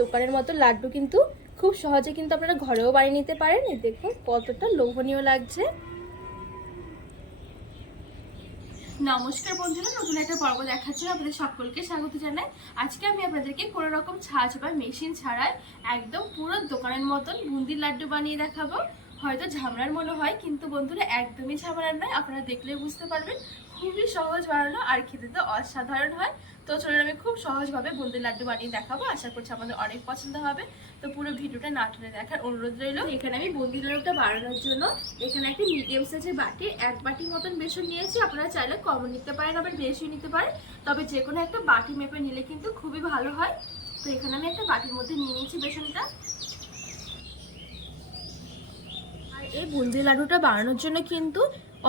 দোকানের মতো লাড্ডু কিন্তু খুব সহজে কিন্তু আপনারা ঘরেও বানিয়ে নিতে পারেন। এই দেখুন, কতটা লোভনীয় লাগছে। নমস্কার বন্ধুরা, নতুন একটা পর্ব দেখার জন্য আপনাদের সকলকে স্বাগত জানাই। আজকে আমি আপনাদেরকে কোনো রকম ছাঁচ বা মেশিন ছাড়াই একদম পুরো দোকানের মতন বুন্দির লাড্ডু বানিয়ে দেখাবো। হয়তো ঝামড়ার মনে হয়, কিন্তু বন্ধুরা, একদমই ঝামড়ার নয়। আপনারা দেখলে বুঝতে পারবেন খুবই সহজ বানানো আর খেতে তো অসাধারণ হয়। তো চলুন আমি খুব সহজভাবে বুন্দির লাড্ডু বানিয়ে দেখাবো। আশা করছি আমাদের অনেক পছন্দ হবে। তো পুরো ভিডিওটা না টেনে দেখার অনুরোধ রইল। এখানে আমি বুন্দির লাড্ডুটা বানানোর জন্য এখানে একটা মিডিয়াম সাইজের বাটি, এক বাটি মতন বেসন নিয়েছি। আপনারা চাইলে কমও নিতে পারেন, আবার বেশি নিতে পারেন। তবে যে কোনো একটা বাটি মেপে নিলে কিন্তু খুবই ভালো হয়। তো এখানে আমি একটা বাটির মধ্যে নিয়ে নিয়েছি বেসনটা। এই বুন্দি লাড্ডুটা বানানোর জন্য কিন্তু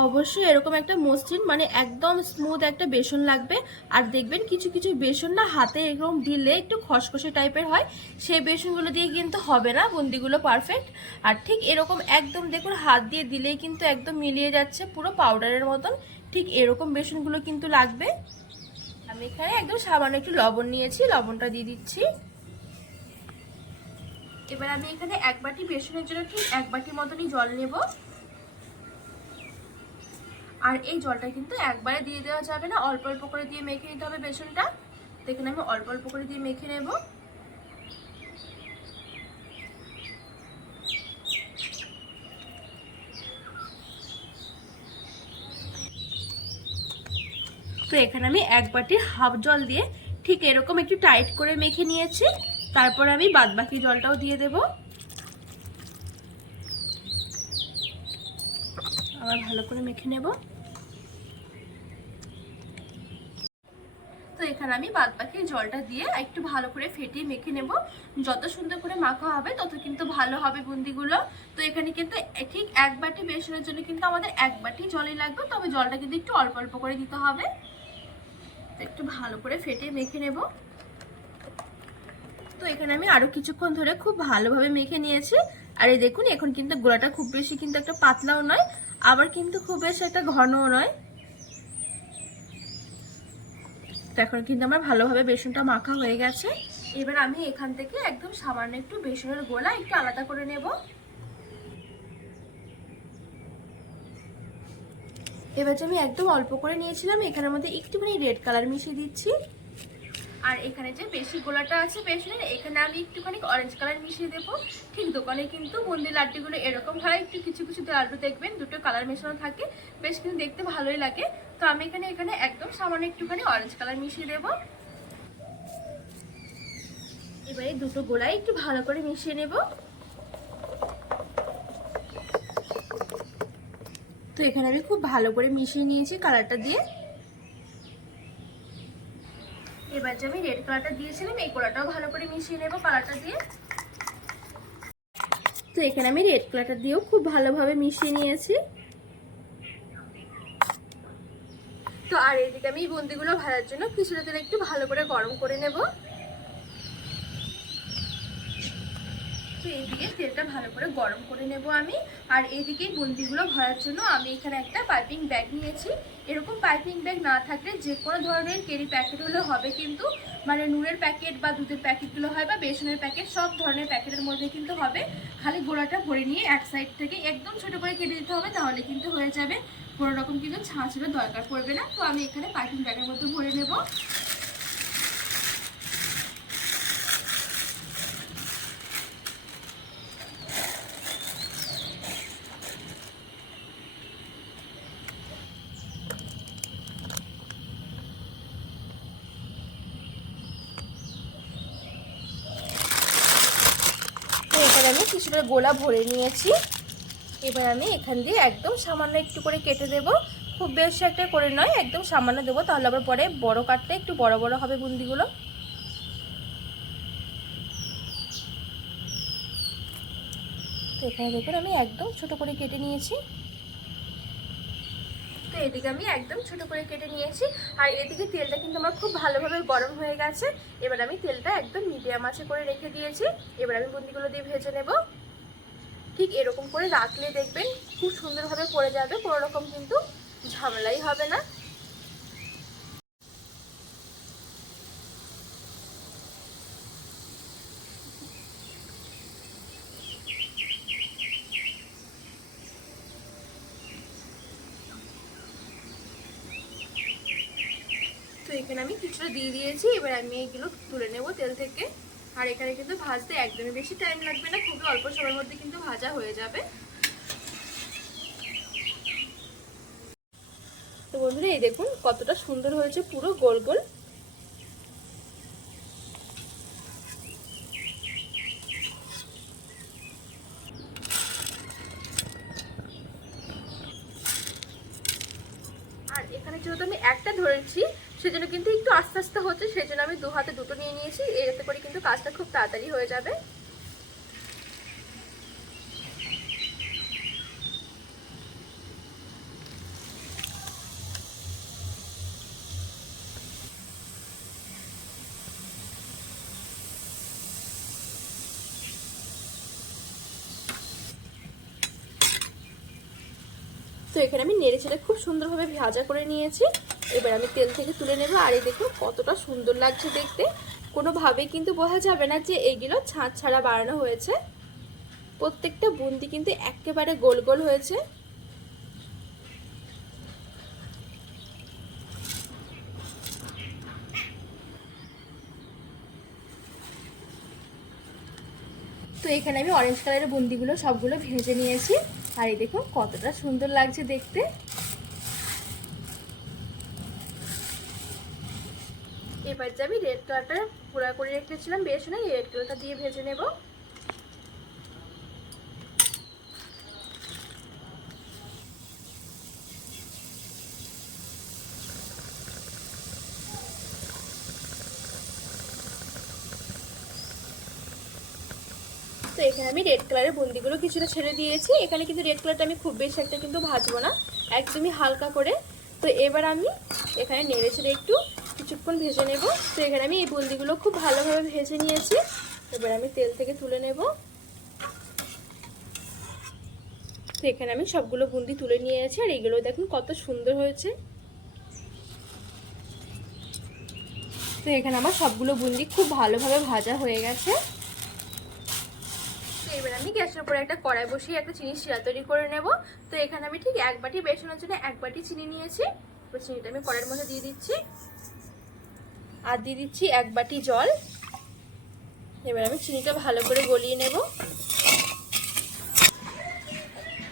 অবশ্যই এরকম একটা মসৃণ মানে একদম স্মুথ একটা বেসন লাগবে। আর দেখবেন কিছু কিছু বেসন না হাতে এরকম দিলে একটু খসখসে টাইপের হয়। সেই বেসনগুলো দিয়ে কিন্তু হবে না, বুন্দিগুলো পারফেক্ট আর ঠিক এরকম একদম দেখুন হাত দিয়ে দিলেই কিন্তু একদম মিলিয়ে যাচ্ছে পুরো পাউডারের মতন। ঠিক এরকম বেসনগুলো কিন্তু লাগবে। আমি এখানে একদম সামান্য একটু লবণ নিয়েছি, লবণটা দিয়ে দিচ্ছি। এবার আমি এখানে এক বাটি বেসনের জন্য ঠিক এক বাটি মতনই জল নেব। আর এই জলটা কিন্তু একবারে দিয়ে দেওয়া যাবে না। অল্প অল্প করে দিয়ে মেখে নিতে হবে বেসনটা। তো এখানে আমি অল্প অল্প করে দিয়ে মেখে নেব। তো এখানে আমি এক বাটি হাফ জল দিয়ে ঠিক এরকম একটু টাইট করে মেখে নিয়েছি। তারপর আমি বাদবাকি জলটাও দিয়ে দেব। আবার ভালো করে মেখে নেব। এখানে আমি বাদ বাকি জলটা দিয়ে একটু ভালো করে ফেটিয়ে মেখে নেব। যত সুন্দর করে মাখা হবে, তত কিন্তু ভালো হবে বুন্দিগুলো। তো এখানে কিন্তু ঠিক এক বাটি বেসনের জন্য কিন্তু আমাদের এক বাটি জলই লাগবে। তবে জলটা কিন্তু একটু অল্প অল্প করে দিতে হবে। তো একটু ভালো করে ফেটিয়ে মেখে নেব। তো এখানে আমি আরও কিছুক্ষণ ধরে খুব ভালোভাবে মেখে নিয়েছি। আর এই দেখুন, এখন কিন্তু গোলাটা খুব বেশি কিন্তু একটা পাতলাও নয়, আবার কিন্তু খুব বেশি একটা ঘনও নয়। তো এখন কিন্তু আমার ভালোভাবে বেসনটা মাখা হয়ে গেছে। এবার আমি এখান থেকে একদম সামান্য একটু বেসনের গোলা একটু আলাদা করে নেব। এবার যে আমি একদম অল্প করে নিয়েছিলাম, এখানের মধ্যে একটুখানি রেড কালার মিশিয়ে দিচ্ছি। আর এখানে যে বেশি গোলাটা আছে বেসনের, এখানে আমি একটুখানি অরেঞ্জ কালার মিশিয়ে দেবো। ঠিক দোকানে কিন্তু বুন্দি লাড্ডুগুলো এরকম হয়, একটু কিছু কিছু লাড্ডু দেখবেন, দুটো কালার মেশানো থাকে। বেশ কিন্তু দেখতে ভালোই লাগে। তো আমি এখানে এখানে একদম সামান্য একটুখানি অরেঞ্জ কালার মিশিয়ে দেবো। এবারে দুটো গোলাই একটু ভালো করে মিশিয়ে নেব। তো এখানে আমি খুব ভালো করে মিশিয়ে নিয়েছি কালারটা দিয়ে। এবার যে আমি রেড কালারটা দিয়েছিলাম, এই কালারটাও ভালো করে মিশিয়ে নেব কালারটা দিয়ে। তো এখানে আমি রেড কালারটা দিয়েও খুব ভালোভাবে মিশিয়ে নিয়েছি। তো আর এদিকে আমি বুন্দিগুলো ভাজার জন্য কিছুটা তেল একটু ভালো করে গরম করে নেব। তো এইদিকে তেলটা ভালো করে গরম করে নেব আমি। আর এইদিকে বুন্দিগুলো ভরার জন্য আমি এখানে একটা পাইপিং ব্যাগ নিয়েছি। এরকম পাইপিং ব্যাগ না থাকলে যে কোনো ধরনের কেরি প্যাকেট হলে হবে কিন্তু মানে নুনের প্যাকেট বা দুধের প্যাকেটগুলো হয় বা বেসনের প্যাকেট, সব ধরনের প্যাকেটের মধ্যে কিন্তু হবে। খালি গোড়াটা ভরে নিয়ে এক সাইড থেকে একদম ছোটো করে কেটে দিতে হবে, তাহলে কিন্তু হয়ে যাবে। কোনো রকম কিন্তু ছাঁচেরও দরকার পড়বে না। তো আমি এখানে পাইপিং ব্যাগের মধ্যে ভরে নেব তো এখানে আমি কিছুটা গোলা ভরে নিয়েছি। এবার আমি এখান দিয়ে একদম সামান্য একটু করে কেটে দেব। খুব বেশি একটা করে নয়, একদম সামান্য দেবো। তাহলে আবার পরে বড় কাটটা একটু বড় বড় হবে বুন্দিগুলো। তো এখানে দেখুন, আমি একদম ছোট করে কেটে নিয়েছি। এদিকে আমি একদম ছোট করে কেটে নিয়েছি। আর এদিকে তেলটা কিন্তু আমার খুব ভালোভাবে গরম হয়ে গেছে। এবার আমি তেলটা একদম মিডিয়াম আছে করে রেখে দিয়েছি। এবার আমি বুন্দিগুলো দিয়ে ভেজে নেব। ঠিক এরকম করে রাখলে দেখবেন খুব সুন্দরভাবে পড়ে যাবে, কোনো রকম কিন্তু ঝামেলাই হবে না। এখানে আমি কিছুটা দিয়ে দিয়েছি, এবার আমি এইগুলো তুলে নেব তেল থেকে। আর এখানে কিন্তু ভাজতে একদমই বেশি টাইম লাগবে না, খুবই অল্প সময়ের মধ্যে কিন্তু ভাজা হয়ে যাবে। তো বন্ধুরা, এই দেখুন কতটা সুন্দর হয়েছে পুরো গোল গোল। আর এখানে যেহেতু আমি একটা ধরেছি সেজন্য কিন্তু একটু আস্তে আস্তে হচ্ছে সেই জন্য আমি দু হাতে দুটো নিয়ে নিয়েছি। এতে করে কিন্তু কাজটা খুব তাড়াতাড়ি হয়ে যাবে। তো এখানে আমি নেড়ে ছেড়ে খুব সুন্দরভাবে ভাজা করে নিয়েছি। এবার আমি তেল থেকে তুলে নেব, আর এই দেখুন কতটা সুন্দর লাগছে দেখতে। কোনোভাবেই কিন্তু বোঝা যাবে না যে এইগুলো ছাঁচ ছাড়া বানানো হয়েছে। প্রত্যেকটা বুন্দি কিন্তু একেবারে গোল গোল হয়েছে। তো এখানে আমি অরেঞ্জ কালারের বুন্দিগুলো সবগুলো ভেজে নিয়েছি। আর এই দেখুন কতটা সুন্দর লাগছে দেখতে। এবার যে আমি রেড কালারটা পুরা করে রেখেছিলাম, বেশ না রেড কালারটা দিয়ে ভেজে নেব। তো এখানে আমি রেড কালারের বন্দিগুলো কিছুটা ছেড়ে দিয়েছি। এখানে কিন্তু রেড কালারটা আমি খুব বেশি একটা কিন্তু ভাজবো না, একদমই হালকা করে। তো এবার আমি এখানে নেড়ে ছেড়ে একটু কিছুক্ষণ ভেজে নেব। তো এখানে আমি এই বন্দিগুলো খুব ভালোভাবে ভেজে নিয়েছি। এবার আমি তেল থেকে তুলে নেব। তো এখানে আমি সবগুলো বুন্দি তুলে নিয়েছি। আর এইগুলো দেখুন কত সুন্দর হয়েছে। তো এখানে আমার সবগুলো বুন্দি খুব ভালোভাবে ভাজা হয়ে গেছে। এবার আমি গ্যাসের উপরে একটা কড়াই বসিয়ে একটা চিনি শিরা তৈরি করে নেব। তো এখানে আমি ঠিক এক বাটি বেসনের জন্য এক বাটি চিনি নিয়েছি। চিনিটা আমি কড়াইয়ের মধ্যে দিয়ে দিচ্ছি। আর দিয়ে দিচ্ছি এক বাটি জল। এবার আমি চিনিটা ভালো করে গলিয়ে নেব।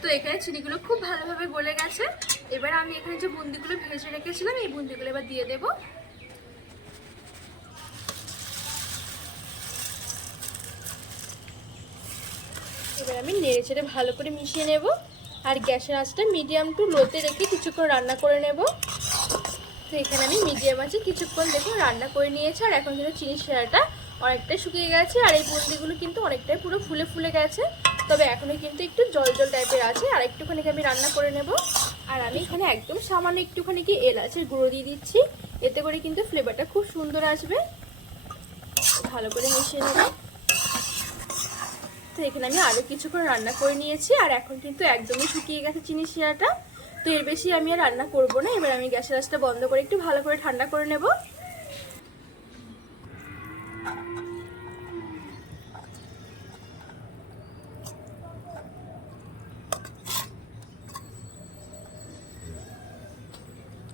তো এখানে চিনিগুলো খুব ভালোভাবে গলে গেছে। এবার আমি এখানে যে বুন্দিগুলো ভেজে রেখেছিলাম, এই বুন্দিগুলো এবার দিয়ে দেবো। এবার আমি নেড়ে চেড়ে ভালো করে মিশিয়ে নেব। আর গ্যাসের আঁচটা মিডিয়াম টু লোতে রেখে কিছুক্ষণ রান্না করে নেব। তো এখানে আমি মিডিয়াম আছে, কিছুক্ষণ দেখুন রান্না করে নিয়েছি, আর এখন কিন্তু চিনি শিরাটা অনেকটাই শুকিয়ে গেছে, আর এই বুন্দিগুলো কিন্তু অনেকটাই পুরো ফুলে ফুলে গেছে। তবে এখনও কিন্তু একটু জল জল টাইপের আছে, আর একটুখানি আমি রান্না করে নেব। আর আমি এখানে একদম সামান্য একটুখানি কি এলাচের গুঁড়ো দিয়ে দিচ্ছি, এতে করে কিন্তু ফ্লেভারটা খুব সুন্দর আসবে। ভালো করে মিশিয়ে নেব। তো এখানে আমি আরও কিছুক্ষণ রান্না করে নিয়েছি, আর এখন কিন্তু একদমই শুকিয়ে গেছে চিনি শিরাটা। তো এর বেশি আমি আর রান্না করব না। এবার আমি গ্যাসের আঁচটা বন্ধ করে একটু ভালো করে ঠান্ডা করে নেব।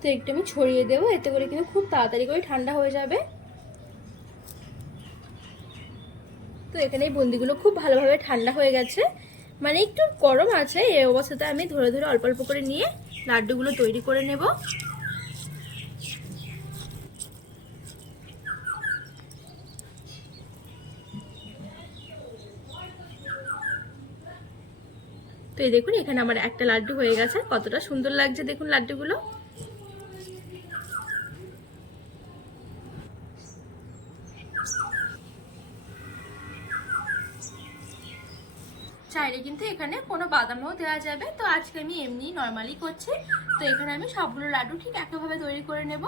তো একটু আমি ছড়িয়ে দেবো, এতে করে কিন্তু খুব তাড়াতাড়ি করে ঠান্ডা হয়ে যাবে। তো এখানে এই বন্দিগুলো খুব ভালোভাবে ঠান্ডা হয়ে গেছে। মানে একটু গরম আছে এই অবস্থাতে আমি ধরে ধরে অল্প অল্প করে নিয়ে লাড্ডুগুলো তৈরি করে নেব। তো এই দেখুন, এখানে আমার একটা লাড্ডু হয়ে গেছে। কতটা সুন্দর লাগছে দেখুন লাড্ডুগুলো। চাইলে কিন্তু এখানে কোনো বাদামও দেওয়া যাবে। তো আজকে আমি এমনি নর্মালি করছি। তো এখানে আমি সবগুলো লাড্ডু ঠিক একইভাবে তৈরি করে নেব।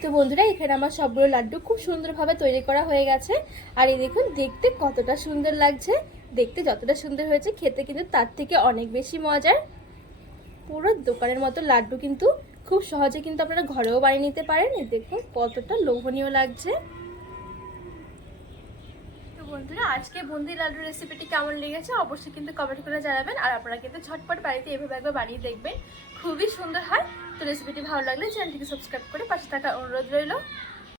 তো বন্ধুরা, এখানে আমার সবগুলো লাড্ডু খুব সুন্দরভাবে তৈরি করা হয়ে গেছে। আর এই দেখুন, দেখতে কতটা সুন্দর লাগছে। দেখতে যতটা সুন্দর হয়েছে, খেতে কিন্তু তার থেকে অনেক বেশি মজার। পুরো দোকানের মতো লাড্ডু কিন্তু খুব সহজে কিন্তু আপনারা ঘরেও বানিয়ে নিতে পারেন। এই দেখুন কতটা লোভনীয় লাগছে। বন্ধুরা, আজকে বুন্দি লাড্ডু রেসিপিটি কেমন লেগেছে অবশ্যই কিন্তু কমেন্ট করে জানাবেন। আর আপনারা কিন্তু ঝটপট বাড়িতে এভাবে একবার বানিয়ে দেখবেন। খুবই সুন্দর হয়। তো রেসিপিটি ভালো লাগলে চ্যানেলটিকে সাবস্ক্রাইব করে পাশে থাকার অনুরোধ রইল।